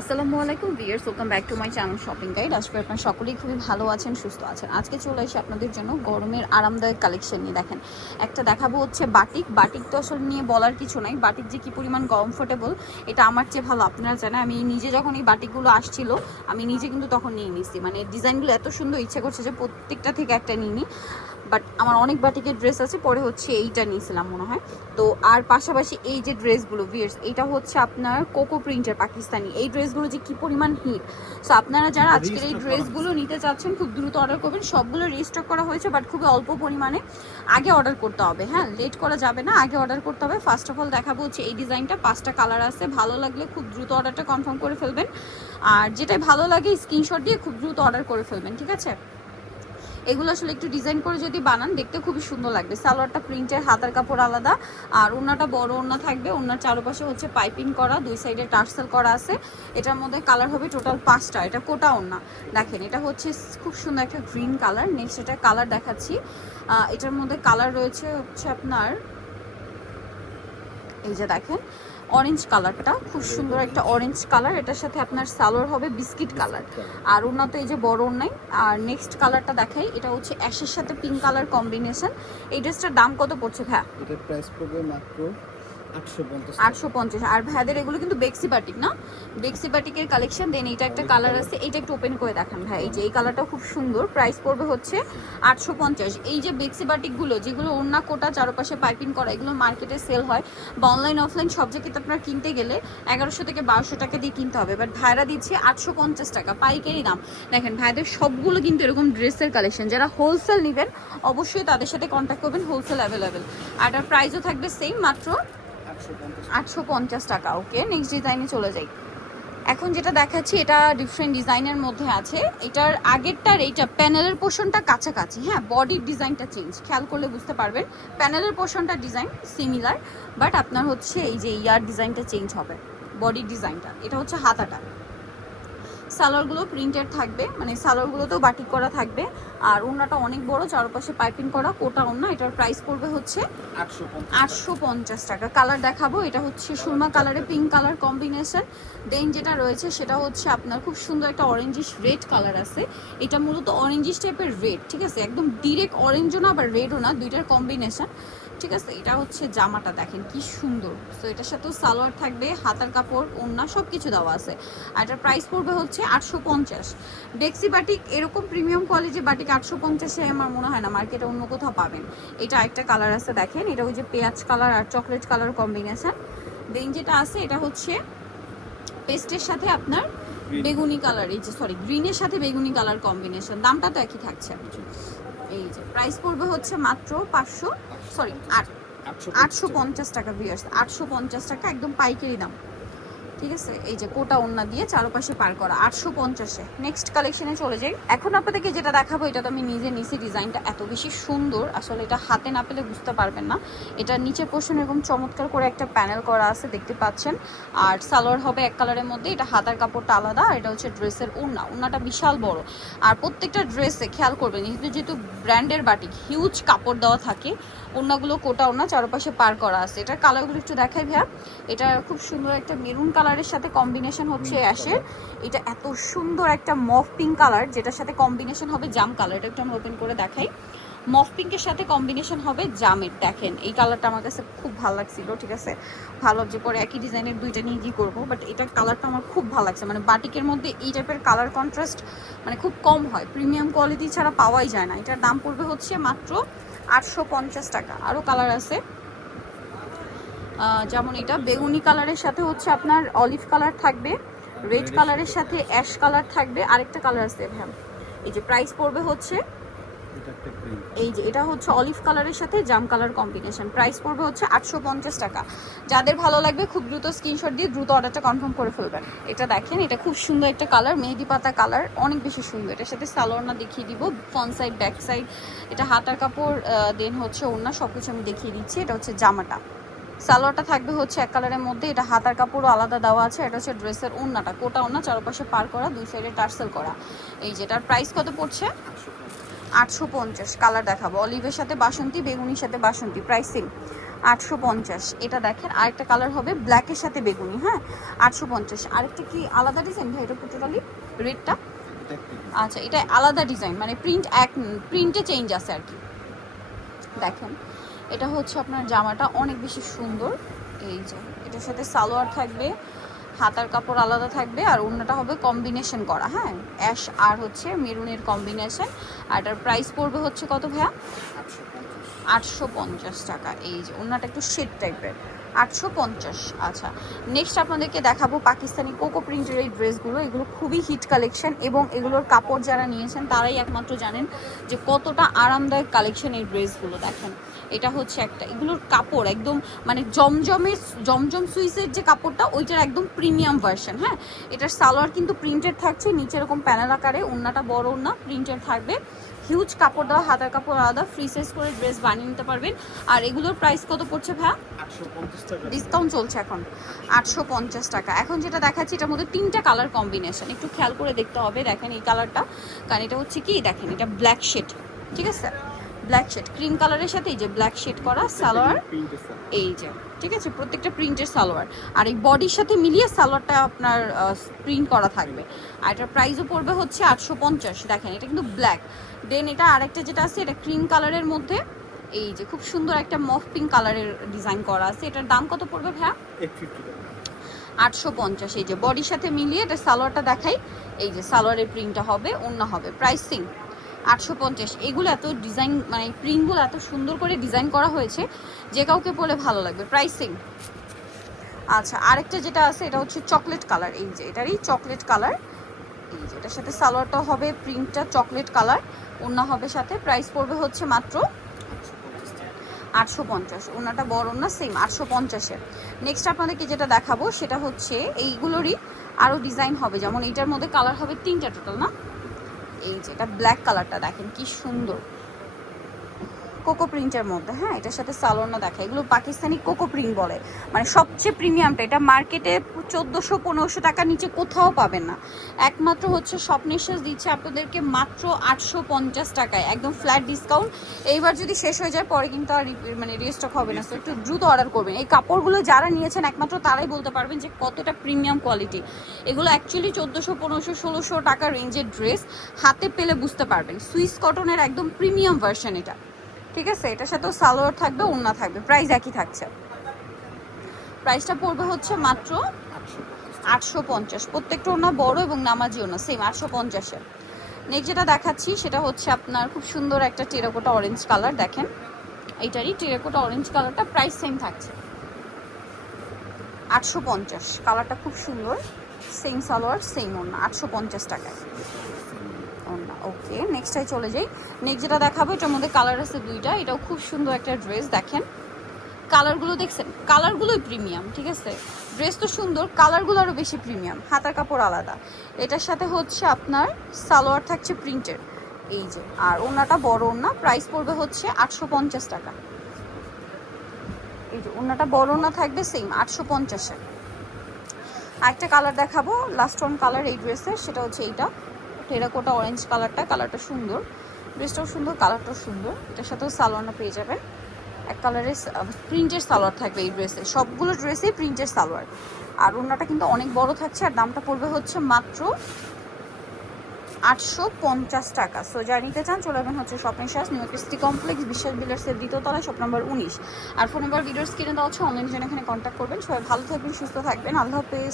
আসসালামু আলাইকুম viewers welcome back to my channel shopping guide আজকে আপনার সকলেই খুবই ভালো আছেন, সুস্থ আছেন। আজকে চলে এসে আপনাদের জন্য গরমের আরামদায়ক কালেকশন নিয়ে দেখেন। একটা দেখাবো হচ্ছে বাটিক বাটিক তো আসলে নিয়ে বলার কিছু নাই। বাটিক যে কি পরিমাণ কমফোর্টেবল এটা আমার চেয়ে ভালো। আপনারা জানেন, আমি নিজে যখন এই বাটিকগুলো আসছিল, আমি নিজে কিন্তু তখন নিয়ে নিছি। মানে ডিজাইনগুলো এত সুন্দর, ইচ্ছে করছে যে প্রত্যেকটা থেকে একটা নিয়ে নিই বাট আমার অনেক বাটিকের ড্রেস আছে পরে হচ্ছে এইটা নিয়েছিলাম মনে হয়। তো আর পাশাপাশি এই যে ড্রেসগুলো ভিয়ার্স এটা হচ্ছে আপনার কোকো প্রিন্টের পাকিস্তানি। এই ড্রেসগুলো যে কি পরিমাণ হিট সো আপনারা যারা আজকের এই ড্রেসগুলো নিতে চাচ্ছেন খুব দ্রুত অর্ডার করবেন। সবগুলো রিস্টক করা হয়েছে বাট খুবই অল্প পরিমাণে আগে অর্ডার করতে হবে। হ্যাঁ লেট করা যাবে না আগে অর্ডার করতে হবে। ফার্স্ট অফ অল দেখাবো হচ্ছে এই ডিজাইনটা পাঁচটা কালার আছে। ভালো লাগলে খুব দ্রুত অর্ডারটা কনফার্ম করে ফেলবেন। আর যেটাই ভালো লাগে স্ক্রিনশট দিয়ে খুব দ্রুত অর্ডার করে ফেলবেন ঠিক আছে? এগুলো আসলে একটু ডিজাইন করে যদি বানান, দেখতে খুবই সুন্দর লাগবে। সালোয়ারটা প্রিন্টের হাতার কাপড় আলাদা। আর ওনাটা বড় ওনা থাকবে। ওনার চারপাশে হচ্ছে পাইপিং করা, দুই সাইডে টার্সেল করা আছে। এটার মধ্যে কালার হবে টোটাল পাঁচটা। এটা কোটা ওনা দেখেন, এটা হচ্ছে খুব সুন্দর একটা গ্রিন কালার নেক্সট এটা কালার দেখাচ্ছি। এটার মধ্যে কালার রয়েছে হচ্ছে আপনার, এই যে দেখেন অরেঞ্জ কালারটা খুব সুন্দর একটা অরেঞ্জ কালার এটার সাথে আপনার সালোয়ার হবে বিস্কিট কালার আর ওনা তো এই যে বড় নাই আর নেক্সট কালারটা দেখাই এটা হচ্ছে অ্যাশের সাথে পিঙ্ক কালার কম্বিনেশন এই ড্রেসটার দাম কত পড়ছে ভ্যা এটার প্রাইস পড়বে মাত্র আটশো পঞ্চাশ আর ভাইদের এগুলো কিন্তু বেক্সি বাটিক, না? বেক্সি বাটিকের কালেকশন দেন এটা একটা কালার আছে, এইটা একটু ওপেন করে দেখান ভাই। এই যে, এই কালারটা খুব সুন্দর প্রাইস পড়বে হচ্ছে আটশো পঞ্চাশ। এই যে বেক্সি বাটিকগুলো, যেগুলো অন্য কোটা, চারপাশে পাইপিং করা, এগুলো মার্কেটে সেল হয়। বা অনলাইন অফলাইন সব জায়গাতে আপনার কিনতে গেলে এগারোশো থেকে বারোশো টাকা দিয়ে কিনতে হবে। বাট ভাইরা দিচ্ছে আটশো পঞ্চাশ টাকা, পাইকারি দাম। দেখেন, ভাইদের সবগুলো কিন্তু এরকম ড্রেসের কালেকশন যারা হোলসেল নেবেন, অবশ্যই তাদের সাথে কন্ট্যাক্ট করবেন হোলসেল অ্যাভেলেবেল আর এটার প্রাইসও থাকবে সেম মাত্র আটশো পঞ্চাশ টাকা ওকে নেক্সট ডিজাইনে চলে যাই। এখন যেটা দেখাচ্ছি, এটা ডিফারেন্ট ডিজাইনের মধ্যে আছে। এটার আগেরটার এইটা প্যানেলের পোর্শনটা কাছাকাছি হ্যাঁ? বডির ডিজাইনটা চেঞ্জ খেয়াল করলে বুঝতে পারবেন। প্যানেলের পোর্শনটা ডিজাইন সিমিলার বাট আপনার হচ্ছে এই যে ইয়ার ডিজাইনটা চেঞ্জ হবে বডির ডিজাইনটা এটা হচ্ছে হাতাটা। সালোয়ারগুলো প্রিন্টেড থাকবে মানে সালোয়ারগুলোতেও বাটিক করা থাকবে। আর ওনাটা অনেক বড়, চারপাশে পাইপিং করা, কোটা ওনা এটার প্রাইস পড়বে হচ্ছে আটশো পঞ্চাশ টাকা। কালার দেখাবো, এটা হচ্ছে সুরমা কালারে পিঙ্ক কালার কম্বিনেশন দেন যেটা রয়েছে, সেটা হচ্ছে আপনার খুব সুন্দর একটা অরেঞ্জিশ রেড কালার আছে। এটা মূলত অরেঞ্জিশ টাইপের রেড ঠিক আছে? একদম ডিরেক্ট অরেঞ্জও না, আবার রেডও না, দুইটার কম্বিনেশন ঠিক আছে? এটা হচ্ছে জামাটা দেখেন কি সুন্দর। তো এটার সাথেও সালোয়ার থাকবে হাতার কাপড় ওড়না সব কিছু দেওয়া আছে। আর এটার প্রাইস পড়বে হচ্ছে আটশো পঞ্চাশ। ডেক্সি বাটিক এরকম প্রিমিয়াম কোয়ালিটি বাটিক আটশো পঞ্চাশে আমার মনে হয় না মার্কেটে অন্য কোথাও পাবেন। এটা একটা কালার আছে দেখেন এটা ওই যে পেঁয়াজ কালার আর চকলেট কালার কম্বিনেশান দেন যেটা আছে এটা হচ্ছে পেস্টের সাথে আপনার বেগুনি কালার এই যে সরি গ্রিনের সাথে বেগুনি কালার কম্বিনেশন দামটা তো একই থাকছে। এই যে প্রাইস পড়বে হচ্ছে মাত্র পাঁচশো সরি আট আটশো আটশো পঞ্চাশ টাকা ভিয়ার্স আটশো পঞ্চাশ টাকা একদম পাইকারি দাম। ঠিক আছে? এই যে কোটা ওন্না দিয়ে চারপাশে পার করা, আটশো পঞ্চাশে। নেক্সট কালেকশনে চলে যাই। এখন আপনাদেরকে যেটা দেখাবো এটা তো আমি নিজে নিচে ডিজাইনটা এত বেশি সুন্দর। আসলে এটা হাতে না পেলে বুঝতে পারবেন না। এটা নিচে পোর্শন এরকম চমৎকার করে একটা প্যানেল করা আছে, দেখতে পাচ্ছেন। আর সালোয়ার হবে এক কালারের মধ্যে। এটা হাতার কাপড়টা আলাদা, আর এটা হচ্ছে ড্রেসের ওড়না। ওড়নাটা বিশাল বড়। আর প্রত্যেকটা ড্রেসে, খেয়াল করবেন যেহেতু যেহেতু ব্র্যান্ডের বাটিক হিউজ কাপড় দেওয়া থাকে। ওড়নাগুলো কোটা ওড়না চারপাশে পার করা আছে। এটার কালারগুলো একটু দেখাই ভাইয়া। এটা খুব সুন্দর একটা মেরুন কালারের সাথে কম্বিনেশন হচ্ছে অ্যাশের এটা এত সুন্দর একটা মফ পিঙ্ক কালার যেটার সাথে কম্বিনেশন হবে জাম কালার এটা একটু আমরা ওপেন করে দেখাই। মফ পিঙ্কের সাথে কম্বিনেশন হবে জামের। দেখেন এই কালারটা আমার কাছে খুব ভালো লাগছিল ঠিক আছে? ভালো যে পরে একই ডিজাইনের দুইটা নিয়ে কি করব বাট এটার কালারটা আমার খুব ভালো লাগছে। মানে বাটিকের মধ্যে এই টাইপের কালার কন্ট্রাস্ট মানে খুব কম হয়। প্রিমিয়াম কোয়ালিটি ছাড়া পাওয়াই যায় না। এটার দাম পড়বে হচ্ছে মাত্র আটশো পঞ্চাশ টাকা। আরও কালার আছে। যেমন এটা, বেগুনি কালারের সাথে হচ্ছে আপনার অলিভ কালার থাকবে, রেড কালারের সাথে অ্যাশ কালার থাকবে, আরেকটা কালার আছে ভ্যাম এই যে প্রাইস পড়বে হচ্ছে এই যে এটা হচ্ছে অলিভ কালারের সাথে জাম কালার কম্বিনেশন প্রাইস পড়বে হচ্ছে আটশো পঞ্চাশ টাকা। যাদের ভালো লাগবে খুব দ্রুত স্ক্রিনশট দিয়ে দ্রুত অর্ডারটা কনফার্ম করে ফেলবেন। এটা দেখেন এটা খুব সুন্দর একটা কালার মেহেদি পাতা কালার অনেক বেশি সুন্দর। এটার সাথে সালোয়ারনা দেখিয়ে দিব ফ্রন্ট সাইড ব্যাক সাইড এটা হাতার কাপড় দেন হচ্ছে ওড়না সব কিছু আমি দেখিয়ে দিচ্ছি। এটা হচ্ছে জামাটা। সালোয়ারটা থাকবে হচ্ছে এক কালারের মধ্যে। এটা হাতার কাপড়ও আলাদা দেওয়া আছে। এটা হচ্ছে ড্রেসের ওড়নাটা। কোটা ওড়না চারপাশে পার করা দুই সাইডে টার্সেল করা। এই যেটার প্রাইস কত পড়ছে? আটশো পঞ্চাশ কালার দেখাবো। অলিভের সাথে বাসন্তী, বেগুনির সাথে বাসন্তী। প্রাইসিং আটশো পঞ্চাশ। এটা দেখেন, আরেকটা কালার হবে ব্ল্যাকের সাথে বেগুনি হ্যাঁ? আটশো পঞ্চাশ। আরেকটা কি আলাদা ডিজাইন ভাই এটা টোটালি রেটটা। আচ্ছা এটা আলাদা ডিজাইন মানে প্রিন্ট এক প্রিন্টে চেঞ্জ আছে আর কি। দেখেন, এটা হচ্ছে আপনার জামাটা অনেক বেশি সুন্দর। এই যে, এটার সাথে সালোয়ার থাকবে। হাতার কাপড় আলাদা থাকবে আর অন্যটা হবে কম্বিনেশন করা হ্যাঁ? অ্যাশ আর হচ্ছে মেরুনের কম্বিনেশন আর এটার প্রাইস পড়বে হচ্ছে কত ভাইয়া? পঞ্চাশ আটশো পঞ্চাশ টাকা। এই যে ওনাটা একটু শেড টাইপের আটশো পঞ্চাশ আচ্ছা। নেক্সট আপনাদেরকে দেখাবো পাকিস্তানি কোকো প্রিন্টের এই ড্রেসগুলো এগুলো খুবই হিট কালেকশন এবং এগুলোর কাপড় যারা নিয়েছেন, তারাই একমাত্র জানেন যে কতটা আরামদায়ক কালেকশন এই ড্রেসগুলো দেখেন। এটা হচ্ছে একটা, এগুলোর কাপড় একদম মানে জমজমের, জমজম সুইসের যে কাপড়টা, ওইটার একদম প্রিমিয়াম ভার্সন হ্যাঁ? এটার সালোয়ার কিন্তু প্রিন্টেড থাকছে, নিচে এরকম প্যানেল আকারে ওন্নাটা বড় ওন্না প্রিন্টেড থাকবে। হিউজ কাপড় দেওয়া হাতার কাপড় আলাদা ফ্রি সাইজ করে ড্রেস বানিয়ে নিতে পারবেন। আর এগুলোর প্রাইস কত পড়ছে আটশো ডিসকাউন্ট চলছে এখন। আটশো পঞ্চাশ টাকা। এখন যেটা দেখাচ্ছি এটার মধ্যে তিনটা কালার কম্বিনেশন একটু খেয়াল করে দেখতে হবে দেখেন এই কালারটা কারণ এটা হচ্ছে কি দেখেন এটা ব্ল্যাক শেড ঠিক আছে? ব্ল্যাক শেড ক্রিম কালারের সাথে এই যে ব্ল্যাক শেড করা সালোয়ার এই যে ঠিক আছে? প্রত্যেকটা প্রিন্টের সালোয়ার। আর এই বডির সাথে মিলিয়ে সালোয়ারটা আপনার প্রিন্ট করা থাকবে। আর এটার প্রাইসও পড়বে হচ্ছে আটশো পঞ্চাশ। দেখেন এটা কিন্তু ব্ল্যাক দেন এটা আরেকটা যেটা আছে এটা ক্রিম কালারের মধ্যে এই যে খুব সুন্দর একটা মফ পিঙ্ক কালারের ডিজাইন করা আছে। এটার দাম কত পড়বে ভাইয়া? টাকা। আটশো পঞ্চাশ। এই যে বডির সাথে মিলিয়ে এটা সালোয়ারটা দেখাই। এই যে সালোয়ারের প্রিন্টটা হবে অন্য হবে। প্রাইসিং আটশো পঞ্চাশ। এগুলো এত ডিজাইন মানে প্রিন্টগুলো এত সুন্দর করে ডিজাইন করা হয়েছে যে কাউকে পরে ভালো লাগবে। প্রাইসিং আচ্ছা আরেকটা যেটা আছে, এটা হচ্ছে চকলেট কালার এই যে, এটারই চকলেট কালার এই যে, এটার সাথে সালোয়ারটা হবে প্রিন্টটা চকলেট কালার অন্য হবে সাথে প্রাইস পড়বে হচ্ছে মাত্র আটশো পঞ্চাশ। ওনাটা বড় না সেম আটশো পঞ্চাশের। নেক্সট আপনাদেরকে যেটা দেখাবো, সেটা হচ্ছে এইগুলোরই আরও ডিজাইন হবে। যেমন এইটার মধ্যে কালার হবে তিনটা টোটাল না? এই যে এটা ব্ল্যাক কালারটা দেখেন কি সুন্দর। কোকো প্রিন্টের মধ্যে হ্যাঁ? এটার সাথে সালোনা দেখা এগুলো পাকিস্তানি কোকো প্রিন্ট বলে। মানে সবচেয়ে প্রিমিয়ামটা এটা মার্কেটে চোদ্দোশো পনেরোশো টাকার নিচে কোথাও পাবেন না। একমাত্র হচ্ছে স্বপ্নেশ্বর দিচ্ছে আপনাদেরকে মাত্র আটশো পঞ্চাশ টাকায় একদম ফ্ল্যাট ডিসকাউন্ট। এইবার যদি শেষ হয়ে যায় পরে কিন্তু আর মানে রিস্টক হবে না। একটু দ্রুত অর্ডার করবেন। এই কাপড়গুলো যারা নিয়েছেন একমাত্র তারাই বলতে পারবেন যে কতটা প্রিমিয়াম কোয়ালিটি এগুলো অ্যাকচুয়ালি চোদ্দোশো পনেরোশো ষোলোশো টাকা রেঞ্জের ড্রেস হাতে পেলে বুঝতে পারবেন। সুইস কটনের একদম প্রিমিয়াম ভার্সন এটা। ঠিক আছে? এটার সাথেও সালোয়ার থাকবে, ওড়না থাকবে প্রাইস একই থাকছে। প্রাইসটা পড়বে হচ্ছে মাত্র আটশো পঞ্চাশ। প্রত্যেকটা ওনা বড় এবং নামাজি ওনা সেম আটশো পঞ্চাশের। নেক্সট যেটা দেখাচ্ছি, সেটা হচ্ছে আপনার খুব সুন্দর একটা টেরাকোটা অরেঞ্জ কালার দেখেন। এইটারই টেরাকোটা অরেঞ্জ কালারটা প্রাইস সেম থাকছে। আটশো পঞ্চাশ। কালারটা খুব সুন্দর সেম সালোয়ার সেম ওনা আটশো পঞ্চাশ টাকায়। ওকে নেক্সটটাই চলে যাই। নেক্সট যেটা দেখাবো, এটার মধ্যে কালার আছে দুইটা। এটাও খুব সুন্দর একটা ড্রেস দেখেন। কালারগুলো দেখছেন? কালারগুলোই প্রিমিয়াম ঠিক আছে? ড্রেস তো সুন্দর কালারগুলো আরও বেশি প্রিমিয়াম হাতার কাপড় আলাদা। এটার সাথে হচ্ছে আপনার সালোয়ার থাকছে প্রিন্টের এই যে, আর ওনাটা বড় ওনা প্রাইস পড়বে হচ্ছে আটশো পঞ্চাশ টাকা। এই যে ওনাটা বড় ওনা থাকবে সেম আটশো পঞ্চাশে একটা কালার দেখাবো লাস্ট ওয়ান কালার এই ড্রেসের সেটা হচ্ছে এইটা। টেরাকোটা অরেঞ্জ কালারটা কালারটা সুন্দর। ড্রেসটাও সুন্দর কালারটাও সুন্দর। এটার সাথেও সালোয়ারটা পেয়ে যাবেন। এক কালারের প্রিন্টের সালোয়ার থাকবে এই ড্রেসে সবগুলো ড্রেসেই প্রিন্টের সালোয়ার। আর ওনাটা কিন্তু অনেক বড় থাকছে, আর দামটা পড়বে হচ্ছে মাত্র আটশো পঞ্চাশ টাকা। সো যা নিতে চান, চলে যাবেন হচ্ছে শপিং শাস নিউ সিটি কমপ্লেক্স বিশ্বাস বিল্ডার্সের দ্বিতীয় তলায় শপ নাম্বার উনিশ। আর ফোন নাম্বার ভিডিওর স্ক্রিনে দেওয়া হচ্ছে অনলাইন জন্য এখানে কন্ট্যাক্ট করবেন। সবাই ভালো থাকবেন, সুস্থ থাকবেন। আল্লাহ হাফেজ।